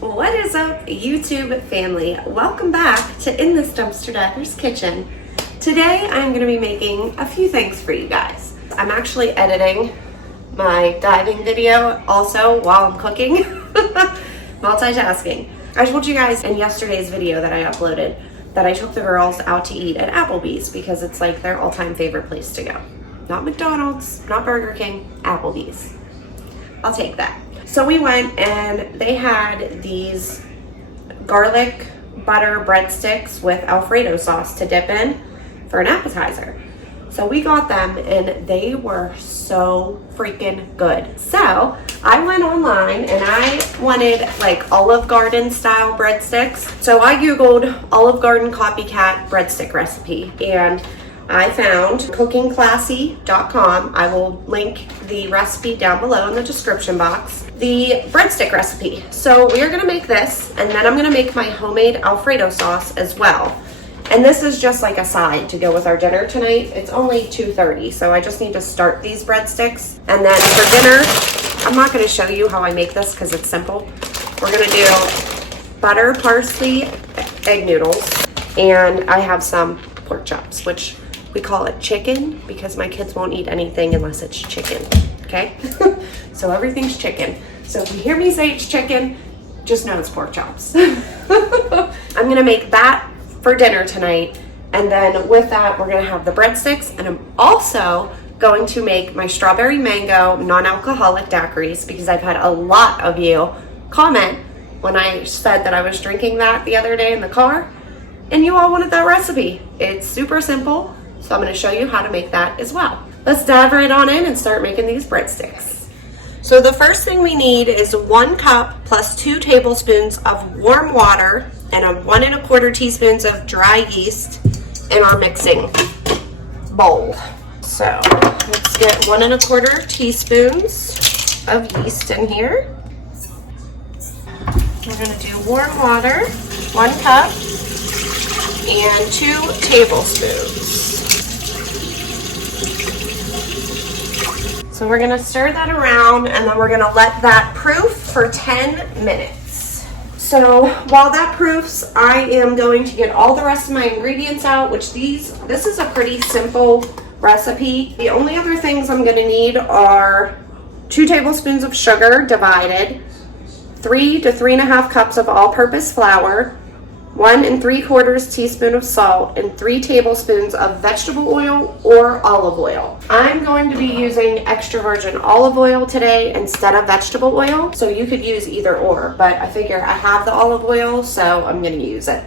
What is up, YouTube family? Welcome back to In This Dumpster Diver's Kitchen. Today I'm going to be making a few things for you guys. I'm actually editing my diving video also while I'm cooking. Multitasking. I told you guys in yesterday's video that I uploaded that I took the girls out to eat at Applebee's because it's like their all-time favorite place to go. Not McDonald's, not Burger King, Applebee's. I'll take that. So we went and they had these garlic butter breadsticks with Alfredo sauce to dip in for an appetizer. So we got them and they were so freaking good. So I went online and I wanted like Olive Garden style breadsticks. So I Googled Olive Garden copycat breadstick recipe and I found cookingclassy.com. I will link the recipe down below in the description box. The breadstick recipe. So we are gonna make this and then I'm gonna make my homemade Alfredo sauce as well. And this is just like a side to go with our dinner tonight. It's only 2:30, so I just need to start these breadsticks. And then for dinner, I'm not gonna show you how I make this because it's simple. We're gonna do butter, parsley, egg noodles, and I have some pork chops, which we call it chicken because my kids won't eat anything unless it's chicken, okay? So everything's chicken. So if you hear me say it's chicken, just know it's pork chops. I'm gonna make that for dinner tonight, and then with that we're gonna have the breadsticks, and I'm also going to make my strawberry mango non-alcoholic daiquiris because I've had a lot of you comment when I said that I was drinking that the other day in the car and you all wanted that recipe. It's super simple, so I'm going to show you how to make that as well. Let's dive right on in and start making these breadsticks. So the first thing we need is 1 cup plus 2 tablespoons of warm water and 1 1/4 teaspoons of dry yeast in our mixing bowl. So let's get 1 1/4 teaspoons of yeast in here. We're going to do warm water, 1 cup, and 2 tablespoons. So we're going to stir that around and then we're going to let that proof for 10 minutes. So while that proofs, I am going to get all the rest of my ingredients out, which this is a pretty simple recipe. The only other things I'm going to need are 2 tablespoons of sugar divided, 3 to 3.5 cups of all-purpose flour, 1 3/4 teaspoon of salt, and 3 tablespoons of vegetable oil or olive oil. I'm going to be using extra virgin olive oil today instead of vegetable oil, so you could use either or, but I figure I have the olive oil, so I'm going to use it.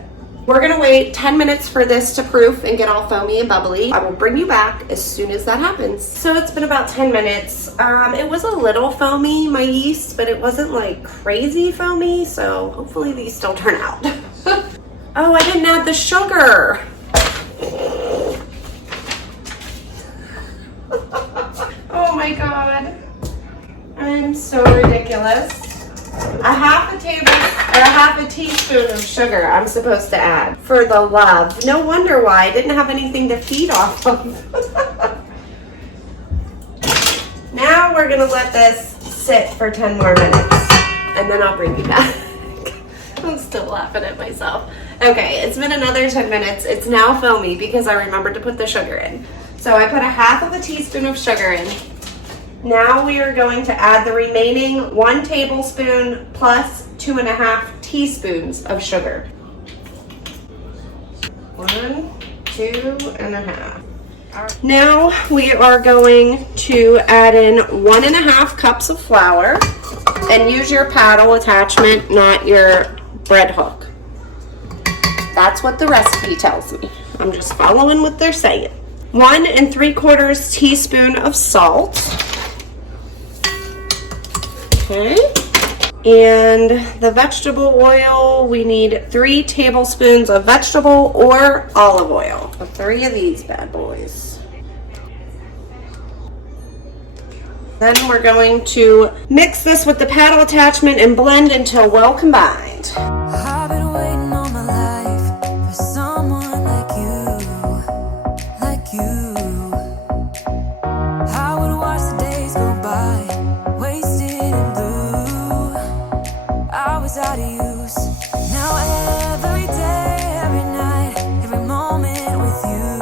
We're going to wait 10 minutes for this to proof and get all foamy and bubbly. I will bring you back as soon as that happens. So it's been about 10 minutes. It was a little foamy, my yeast, but it wasn't like crazy foamy, so hopefully these still turn out. Oh, I didn't add the sugar. Oh my God. I'm so ridiculous. A half a teaspoon of sugar I'm supposed to add for the love. No wonder why I didn't have anything to feed off of. Now we're gonna let this sit for 10 more minutes and then I'll bring you back. I'm still laughing at myself. Okay, it's been another 10 minutes. It's now foamy because I remembered to put the sugar in. So I put a half of a teaspoon of sugar in. Now we are going to add the remaining 1 tablespoon plus 2.5 teaspoons of sugar. 1, 2.5. Now we are going to add in 1.5 cups of flour and use your paddle attachment, not your bread hook. That's what the recipe tells me. I'm just following what they're saying. 1 3/4 teaspoon of salt. Okay. And the vegetable oil, we need 3 tablespoons of vegetable or olive oil. So 3 of these bad boys. Then we're going to mix this with the paddle attachment and blend until well combined. I've been waiting all my life for someone like you. I would watch the days go by, wasted in blue. I was out of use. Now every day, every night, every moment with you,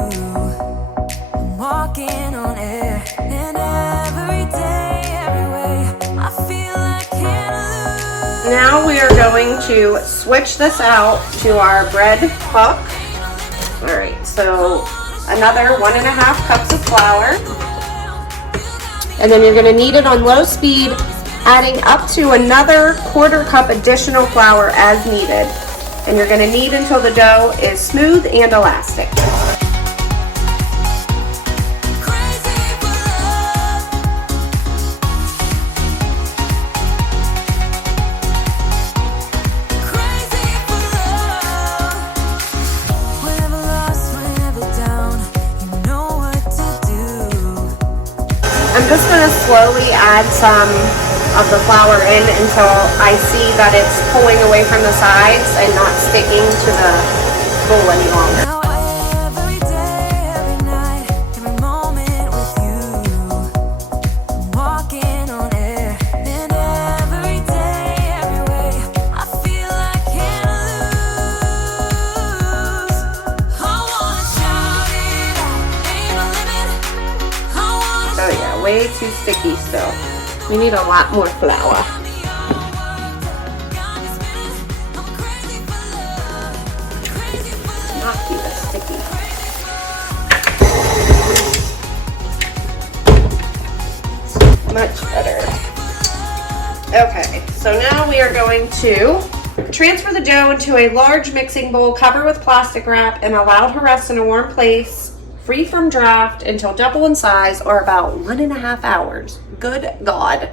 I'm walking on air. And every day, every way, I feel I can't lose. Now we are going to switch this out to our bread hook. All right, so another 1.5 cups of flour. And then you're gonna knead it on low speed, adding up to another 1/4 cup additional flour as needed. And you're gonna knead until the dough is smooth and elastic. I'm just going to slowly add some of the flour in until I see that it's pulling away from the sides and not sticking to the bowl any longer. Now every day, every night, every moment with you, I'm walking on air. And every day, every way, I feel I can't lose. I wanna shout it out, ain't no limit. I wanna Oh yeah, way too sticky still. We need a lot more flour. Not keep it sticky. Much better. Okay, so now we are going to transfer the dough into a large mixing bowl, cover with plastic wrap, and allow to rest in a warm place, free from draft, until double in size, or about 1.5 hours. Good God.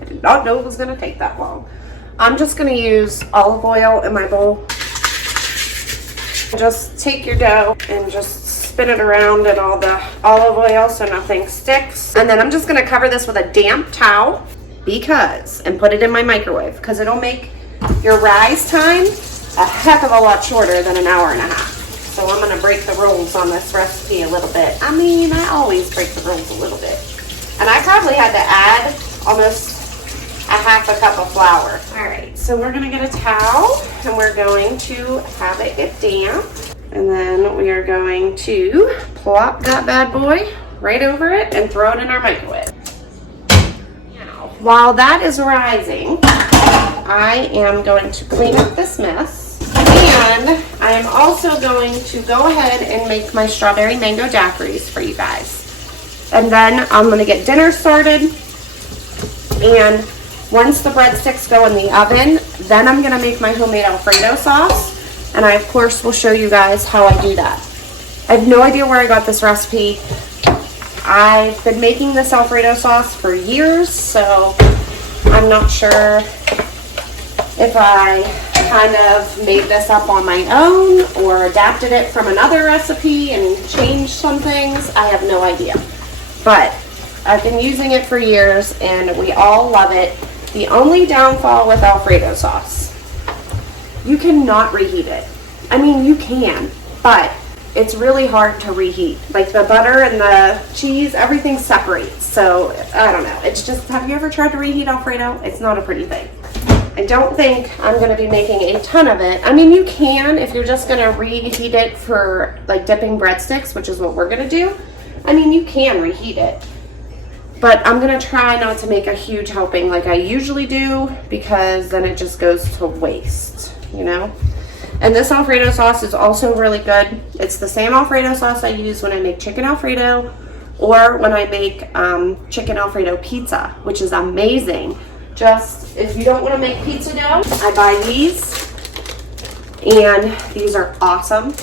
I did not know it was going to take that long. I'm just going to use olive oil in my bowl. Just take your dough and just spin it around in all the olive oil so nothing sticks. And then I'm just going to cover this with a damp towel and put it in my microwave, because it'll make your rise time a heck of a lot shorter than 1.5 hours. So I'm going to break the rules on this recipe a little bit. I mean, I always break the rules a little bit. And I probably had to add almost 1/2 cup of flour. All right, so we're going to get a towel and we're going to have it get damp. And then we are going to plop that bad boy right over it and throw it in our microwave. Now, while that is rising, I am going to clean up this mess. And I am also going to go ahead and make my strawberry mango daiquiris for you guys. And then I'm going to get dinner started. And once the breadsticks go in the oven, then I'm going to make my homemade Alfredo sauce. And I, of course, will show you guys how I do that. I have no idea where I got this recipe. I've been making this Alfredo sauce for years, so I'm not sure if I kind of made this up on my own or adapted it from another recipe and changed some things. I have no idea. But I've been using it for years and we all love it. The only downfall with Alfredo sauce, you cannot reheat it. I mean, you can, but it's really hard to reheat. Like the butter and the cheese, everything separates. So I don't know. It's just, have you ever tried to reheat Alfredo? It's not a pretty thing. I don't think I'm going to be making a ton of it. I mean, you can if you're just going to reheat it for like dipping breadsticks, which is what we're going to do. I mean, you can reheat it. But I'm going to try not to make a huge helping like I usually do, because then it just goes to waste, you know? And this Alfredo sauce is also really good. It's the same Alfredo sauce I use when I make chicken Alfredo or when I make chicken Alfredo pizza, which is amazing. Just, if you don't want to make pizza dough, I buy these, and these are awesome.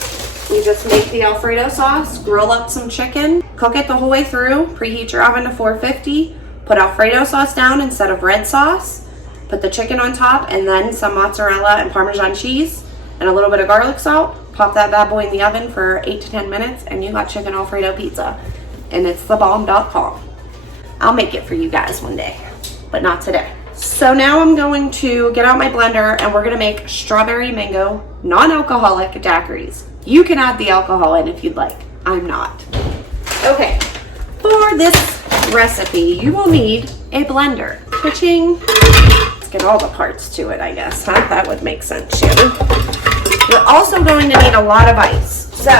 You just make the Alfredo sauce, grill up some chicken, cook it the whole way through, preheat your oven to 450, put Alfredo sauce down instead of red sauce, put the chicken on top, and then some mozzarella and Parmesan cheese, and a little bit of garlic salt. Pop that bad boy in the oven for 8 to 10 minutes, and you got chicken Alfredo pizza. And it's thebomb.com. I'll make it for you guys one day, but not today. So now I'm going to get out my blender and we're going to make strawberry mango non-alcoholic daiquiris. You can add the alcohol in if you'd like. I'm not. Okay, for this recipe, you will need a blender. Ka-ching. get all the parts to it, I guess, huh? That would make sense, Shannon. You're also going to need a lot of ice. So,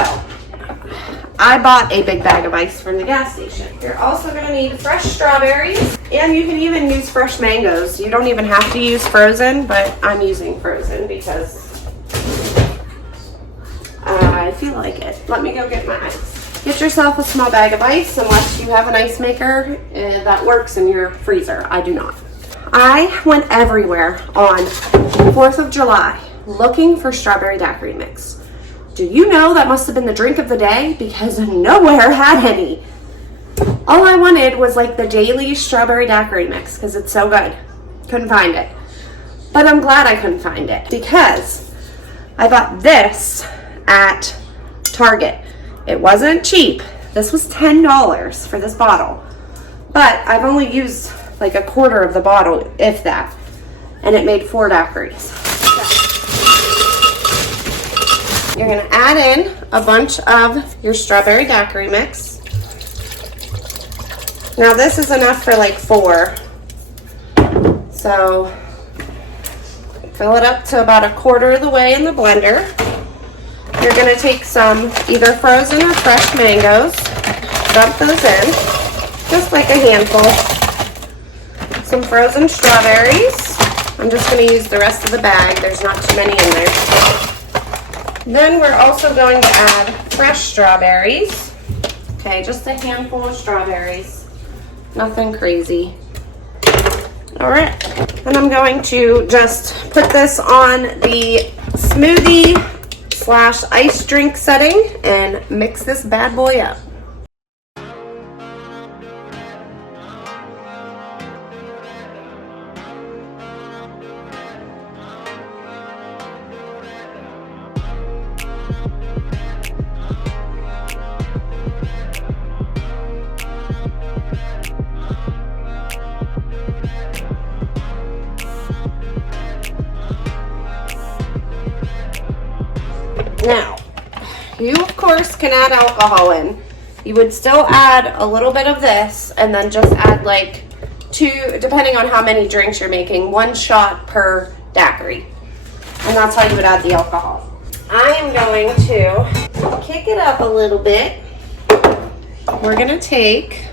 I bought a big bag of ice from the gas station. You're also going to need fresh strawberries, and you can even use fresh mangoes. You don't even have to use frozen, but I'm using frozen because I feel like it. Let me go get my ice. Get yourself a small bag of ice unless you have an ice maker that works in your freezer. I do not. I went everywhere on 4th of July looking for strawberry daiquiri mix. Do you know that must have been the drink of the day because nowhere had any. All I wanted was like the daily strawberry daiquiri mix because it's so good. Couldn't find it. But I'm glad I couldn't find it because I bought this at Target. It wasn't cheap. This was $10 for this bottle. But I've only used like a quarter of the bottle, if that. And it made 4 daiquiris. You're going to add in a bunch of your strawberry daiquiri mix. Now this is enough for like 4. So fill it up to about a quarter of the way in the blender. You're going to take some either frozen or fresh mangoes, dump those in, just like a handful. Some frozen strawberries. I'm just going to use the rest of the bag. There's not too many in there. Then we're also going to add fresh strawberries. Okay, just a handful of strawberries. Nothing crazy. All right, and I'm going to just put this on the smoothie / ice drink setting and mix this bad boy up. Now, you of course can add alcohol in. You would still add a little bit of this and then just add like 2, depending on how many drinks you're making, 1 shot per daiquiri. And that's how you would add the alcohol. I am going to kick it up a little bit. We're gonna take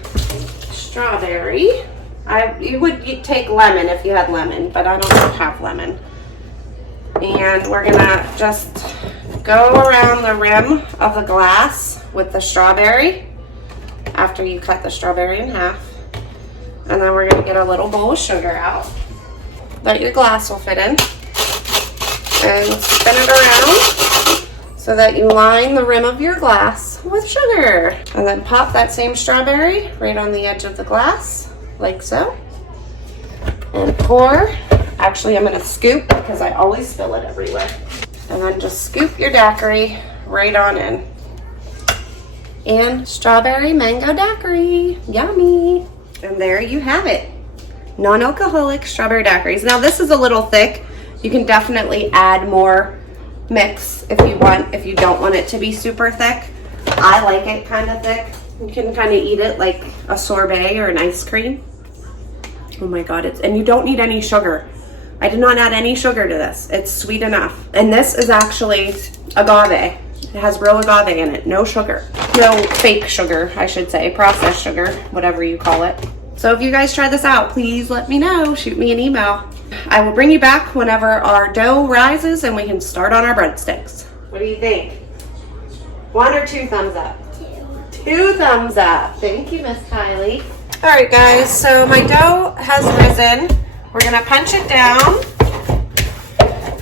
strawberry. You would take lemon if you had lemon, but I don't have lemon. And we're gonna just go around the rim of the glass with the strawberry after you cut the strawberry in half. And then we're gonna get a little bowl of sugar out that your glass will fit in. And spin it around so that you line the rim of your glass with sugar. And then pop that same strawberry right on the edge of the glass, like so. And pour. Actually, I'm gonna scoop because I always spill it everywhere. And then just scoop your daiquiri right on in. And strawberry mango daiquiri, yummy. And there you have it. Non-alcoholic strawberry daiquiris. Now this is a little thick. You can definitely add more mix if you want, if you don't want it to be super thick. I like it kind of thick. You can kind of eat it like a sorbet or an ice cream. Oh my God, and you don't need any sugar. I did not add any sugar to this. It's sweet enough. And this is actually agave. It has real agave in it, no sugar. No fake sugar, I should say, processed sugar, whatever you call it. So if you guys try this out, please let me know, shoot me an email. I will bring you back whenever our dough rises and we can start on our breadsticks. What do you think? 1 or 2 thumbs up? 2. 2 thumbs up. Thank you, Miss Kylie. All right, guys, so my dough has risen. We're gonna punch it down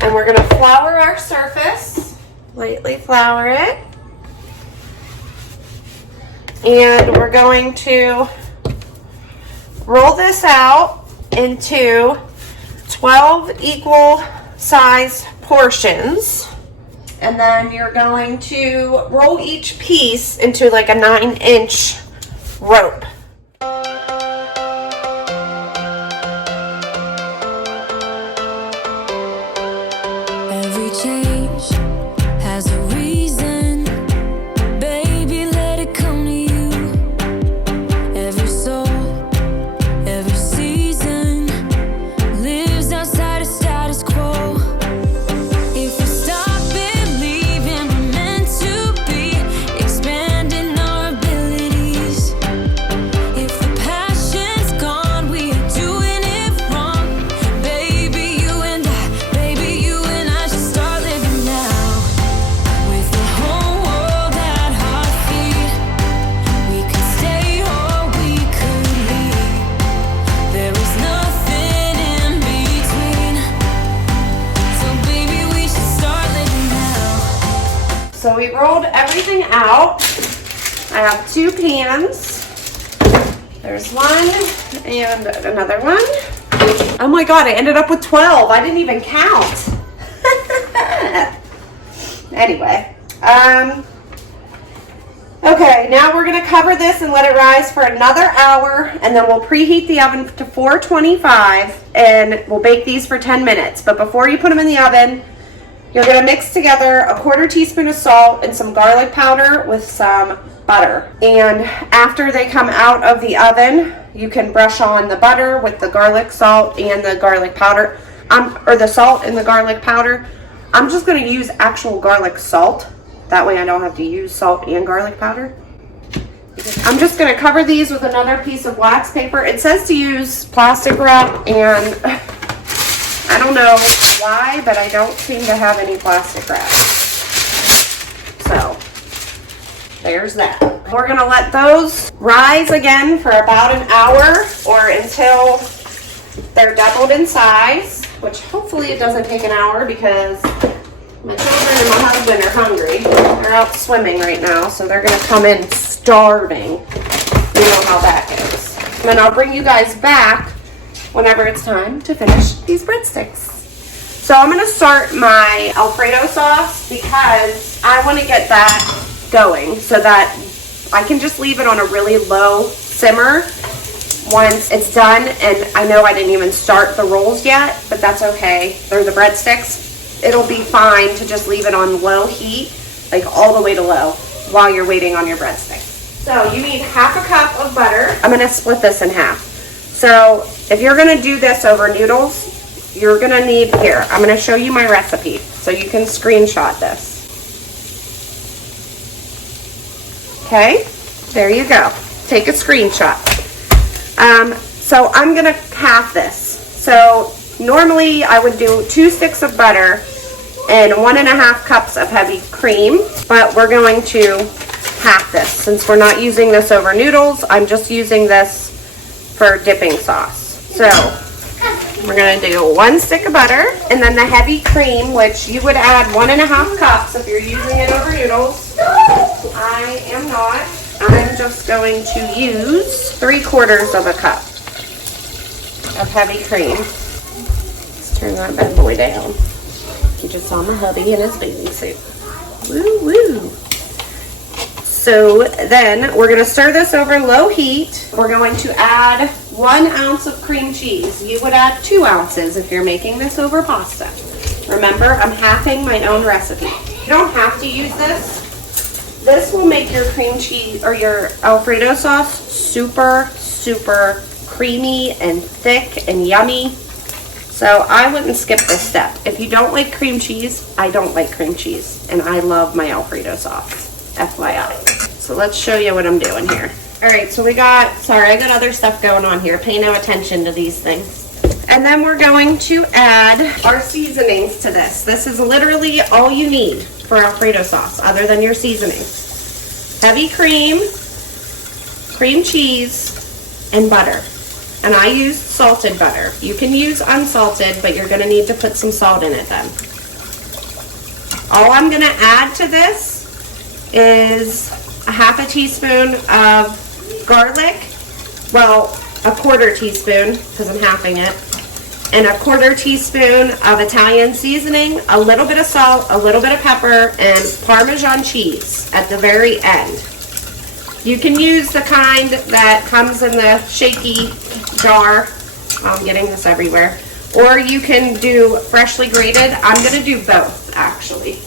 and we're gonna flour our surface. Lightly flour it. And we're going to roll this out into 12 equal size portions. And then you're going to roll each piece into like a 9-inch rope. Every change has a reason. Baby, let it come to you. Every soul, every season lives outside so we rolled everything out. I have 2 pans. There's one and another one. Oh my God, I ended up with 12. I didn't even count. Anyway, okay, now we're gonna cover this and let it rise for another hour, and then we'll preheat the oven to 425, and we'll bake these for 10 minutes. But before you put them in the oven, you're gonna mix together a 1/4 teaspoon of salt and some garlic powder with some butter. And after they come out of the oven, you can brush on the butter with the garlic salt and the garlic powder, or the salt and the garlic powder. I'm just gonna use actual garlic salt. That way I don't have to use salt and garlic powder. I'm just gonna cover these with another piece of wax paper. It says to use plastic wrap, and I don't know why, but I don't seem to have any plastic wrap. So, there's that. We're gonna let those rise again for about an hour or until they're doubled in size, which hopefully it doesn't take an hour because my children and my husband are hungry. They're out swimming right now, so they're gonna come in starving. You know how that goes. And I'll bring you guys back whenever it's time to finish these breadsticks. So I'm gonna start my Alfredo sauce because I wanna get that going so that I can just leave it on a really low simmer once it's done. And I know I didn't even start the rolls yet, but that's okay. They're the breadsticks. It'll be fine to just leave it on low heat, like all the way to low, while you're waiting on your breadsticks. So you need 1/2 cup of butter. I'm gonna split this in half. So if you're gonna do this over noodles, you're gonna need, here, I'm gonna show you my recipe so you can screenshot this. Okay, there you go. Take a screenshot. So I'm gonna half this. So normally I would do 2 sticks of butter and 1.5 cups of heavy cream, but we're going to half this. Since we're not using this over noodles, I'm just using this for dipping sauce. So we're gonna do 1 stick of butter, and then the heavy cream, which you would add 1.5 cups if you're using it over noodles. I am not. I'm just going to use 3/4 of a cup of heavy cream. Let's turn that bad boy down. You just saw my hubby in his bathing suit. Woo woo. So then we're gonna stir this over low heat. We're going to add 1 ounce of cream cheese. You would add 2 ounces if you're making this over pasta. Remember, I'm halving my own recipe. You don't have to use this. This will make your cream cheese or your Alfredo sauce super, super creamy and thick and yummy. So I wouldn't skip this step. If you don't like cream cheese, I don't like cream cheese, and I love my Alfredo sauce, FYI. So let's show you what I'm doing here. All right, so I got other stuff going on here. Pay no attention to these things. And then we're going to add our seasonings to this. This is literally all you need for Alfredo sauce, other than your seasoning. Heavy cream, cream cheese, and butter. And I used salted butter. You can use unsalted, but you're gonna need to put some salt in it then. All I'm gonna add to this is a 1/2 teaspoon of garlic, well, a 1/4 teaspoon, because I'm halving it, and a 1/4 teaspoon of Italian seasoning, a little bit of salt, a little bit of pepper, and Parmesan cheese at the very end. You can use the kind that comes in the shaky jar. I'm getting this everywhere. Or you can do freshly grated. I'm going to do both, actually.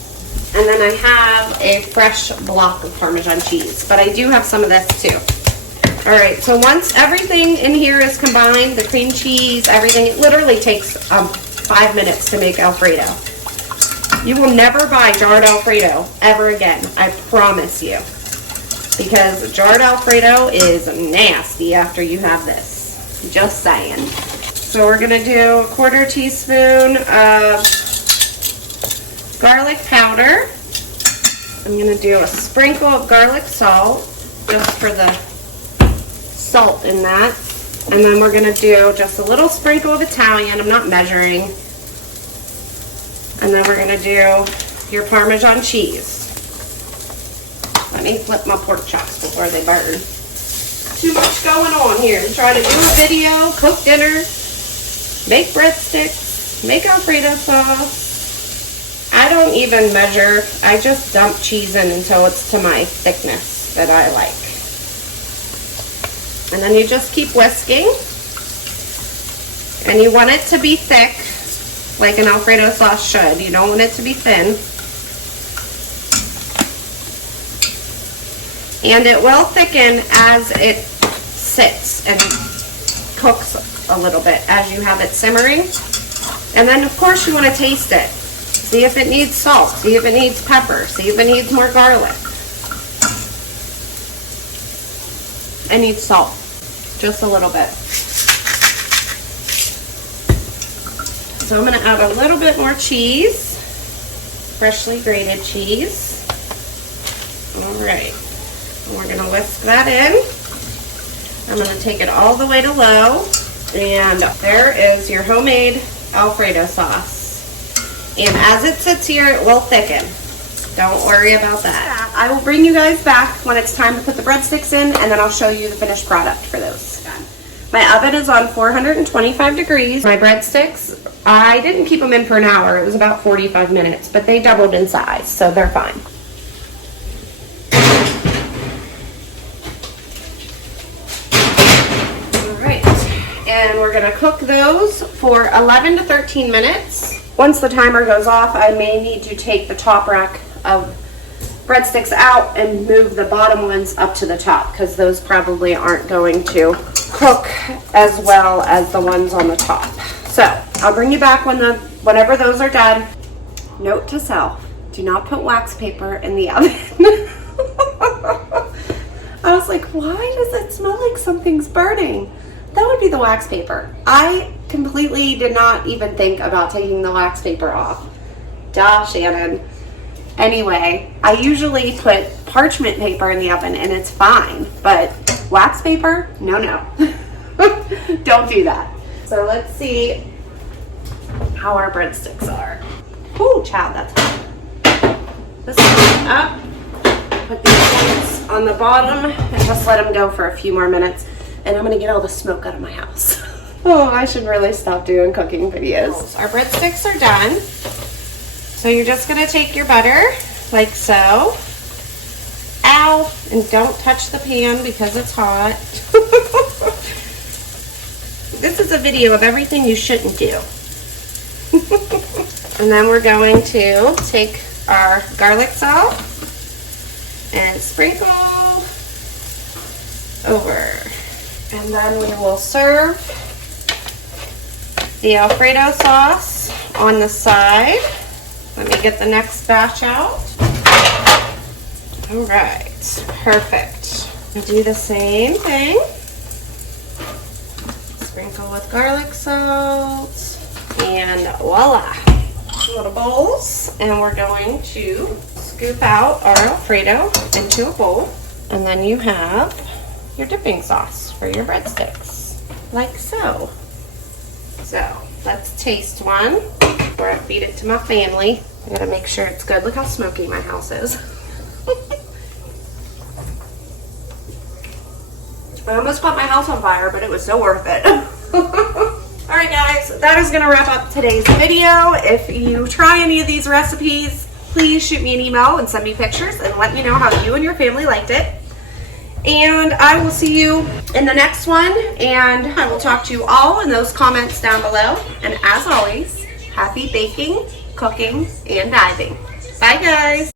And then I have a fresh block of Parmesan cheese, but I do have some of this too. All right, so once everything in here is combined, the cream cheese, everything, it literally takes 5 minutes to make Alfredo. You will never buy jarred Alfredo ever again, I promise you. Because jarred Alfredo is nasty after you have this. Just saying. So we're gonna do a 1/4 teaspoon of garlic powder. I'm gonna do a sprinkle of garlic salt, just for the salt in that. And then we're gonna do just a little sprinkle of Italian. I'm not measuring. And then we're gonna do your Parmesan cheese. me flip my pork chops before they burn. Too much going on here. Try to do a video, cook dinner, make breadsticks, make Alfredo sauce. I don't even measure. I just dump cheese in until it's to my thickness that I like. And then you just keep whisking. And you want it to be thick, like an Alfredo sauce should. You don't want it to be thin. And it will thicken as it sits and cooks a little bit as you have it simmering. And then of course you want to taste it. See if it needs salt, see if it needs pepper, see if it needs more garlic. It needs salt, just a little bit. So I'm going to add a little bit more cheese, freshly grated cheese. All right. We're going to whisk that in. I'm going to take it all the way to low. And there is your homemade Alfredo sauce. And as it sits here, it will thicken. Don't worry about that. I will bring you guys back when it's time to put the breadsticks in, and then I'll show you the finished product for those. My oven is on 425 degrees. My breadsticks, I didn't keep them in for an hour. It was about 45 minutes, but they doubled in size, so they're fine. And we're gonna cook those for 11 to 13 minutes. Once the timer goes off, I may need to take the top rack of breadsticks out and move the bottom ones up to the top, because those probably aren't going to cook as well as the ones on the top. So I'll bring you back whenever those are done. Note to self, do not put wax paper in the oven. I was like, why does it smell like something's burning? That would be the wax paper. I completely did not even think about taking the wax paper off. Duh, Shannon. Anyway, I usually put parchment paper in the oven and it's fine, but wax paper? No, no. Don't do that. So let's see how our breadsticks are. Ooh, child, that's hot. This one up. Put these ones on the bottom and just let them go for a few more minutes. And I'm gonna get all the smoke out of my house. Oh, I should really stop doing cooking videos. Our breadsticks are done. So you're just gonna take your butter, like so. Ow, and don't touch the pan because it's hot. This is a video of everything you shouldn't do. And then we're going to take our garlic salt and sprinkle over. And then we will serve the Alfredo sauce on the side. Let me get the next batch out. All right, perfect. We'll do the same thing. Sprinkle with garlic salt, and voila. Little bowls, and we're going to scoop out our Alfredo into a bowl, and then you have your dipping sauce for your breadsticks, like so. So let's taste one before I feed it to my family. I gotta make sure it's good. Look how smoky my house is. I almost caught my house on fire, but it was so worth it. Alright guys, that is gonna wrap up today's video. If you try any of these recipes, please shoot me an email and send me pictures and let me know how you and your family liked it. And I will see you in the next one, and I will talk to you all in those comments down below. And as always, happy baking, cooking, and diving. Bye guys!